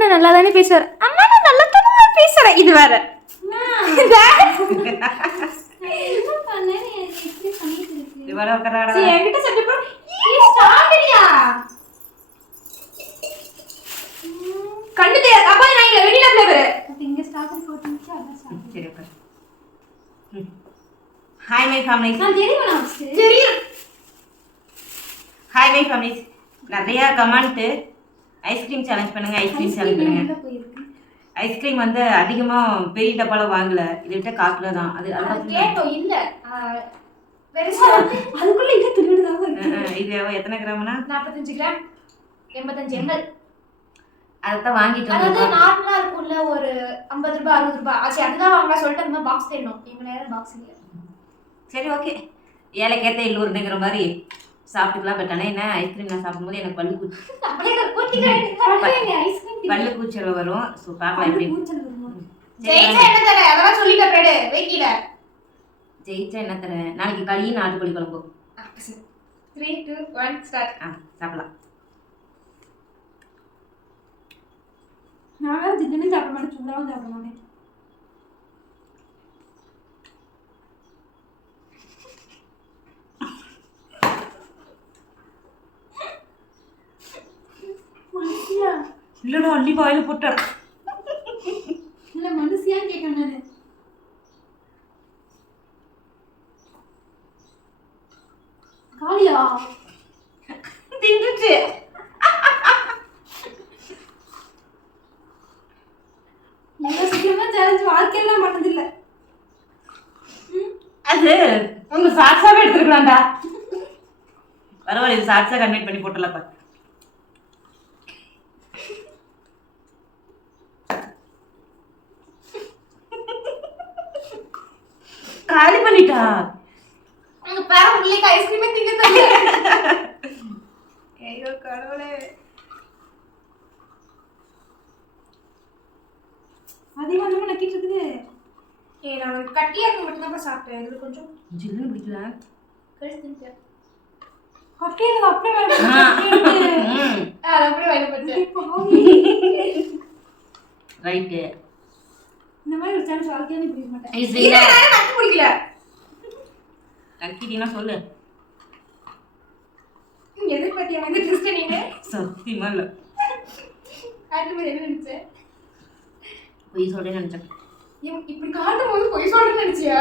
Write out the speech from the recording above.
நான் நல்லா தானே பேசுறேன், அம்மா நான் நல்லா தானே பேசுறேன். இது வேற என்கிட்ட சட்டை போட கண்டு தெரியாது. அப்பா நான் இங்க வெளியில பிளேவர் இங்க ஸ்டார்ட் போட்டுச்சு. அதான் சரி. ஓகே. Hi my families. நான் தெரியும். Hi my families. நிறைய கமெண்ட் ஐஸ்கிரீம் சேலஞ்ச் பண்ணுங்க, ஐஸ்கிரீம் சேலஞ்ச் பண்ணுங்க. ஐஸ்கிரீம் வந்து அதிகமாக பெரிய டப்பாவில் வாங்கல, இதை விட்ட காக்கில் தான். அது கேட்டோம் இல்லை அதுக்குள்ள இல்லை துணியோடு. இது எத்தனை கிராம்னா 45 கிராம் 85 ml. அதைத்தான் வாங்கிட்டு அதாவது நார்மலா இருக்கும்ல ஒரு 50 ரூபாய் 60 ரூபாய். சரி அதுதான் வாங்கலாம் சொல்லிட்டு அந்த பாக்ஸ் தேடணும். எங்க நேரம் பாக்ஸ் இல்லை. சரி ஓகே, ஏழைக்கேத்த இல்லூர்னுங்கிற மாதிரி சாப்பிட்டுக்கலாம். பட் ஆனால் என்ன ஐஸ்கிரீம் நான் சாப்பிடும்போது எனக்கு பல்லு கூச்சல் வரும். ஸோ பார்க்கலாம் எப்படி. ஜெயிச்சா என்ன தர அதெல்லாம் சொல்லிட்ட பேடு வைக்கல. ஜெயிச்சா என்ன தர, நாளைக்கு களி நாட்டுக்கோழி குழம்பு. 3 2 1 ஸ்டார்ட். சாப்பிடலாம். நான் திடீர்னு சாப்பிட மாட்டேன், சும்மாவும் சாப்பிட மாட்டேன். மனுஷியா இல்லடா அள்ளி வாயில போட்டார். இல்ல மனுஷியா கேட்கணும் நானு. காளியா தின்னுச்சு. இவ்வளவு சீக்கிரமா சேலஞ்ச் வாழ்க்கையெல்லாம் பண்ணதில்லை. அது உங்க சாட்சாவே எடுத்துருக்கலாம்டா. பரவாயில்ல, இது சாட்சா கன்வெர்ட் பண்ணி போட்டலாம். பாரு காலி பண்ணிட்டா. உங்க பேர பிள்ளைக்கு ஐஸ்கிரீமே திங்க தெரியல. ஐயோ கடவுளே. அதிகமா நக்கிட்டு இருக்குது. நான் கட்டியா இருக்க மட்டும் தான் சாப்பிட்டேன். இது கொஞ்சம் ஜில்லுன்னு பிடிக்கல. கழிச்சு தின்ட்டேன். கட்டியது அப்படியே வேற. அது அப்படியே வாயில போச்சு. ரைட். இந்த மாதிரி ஒரு சான்ஸ் வாழ்க்கையில பிடிக்க மாட்டேன். இது எனக்கு பிடிக்கல. கக்கிட்டீனா சொல்லு. எது பத்தியா வந்து ட்விஸ்ட் நீங்க? சத்தியமா இல்ல. காட்டு போய் என்ன நினைச்ச? பொய் சொல்றேன்னு நினைச்சேன். இப்படி காட்டும் போது பொய் சொல்றேன்னு நினைச்சியா?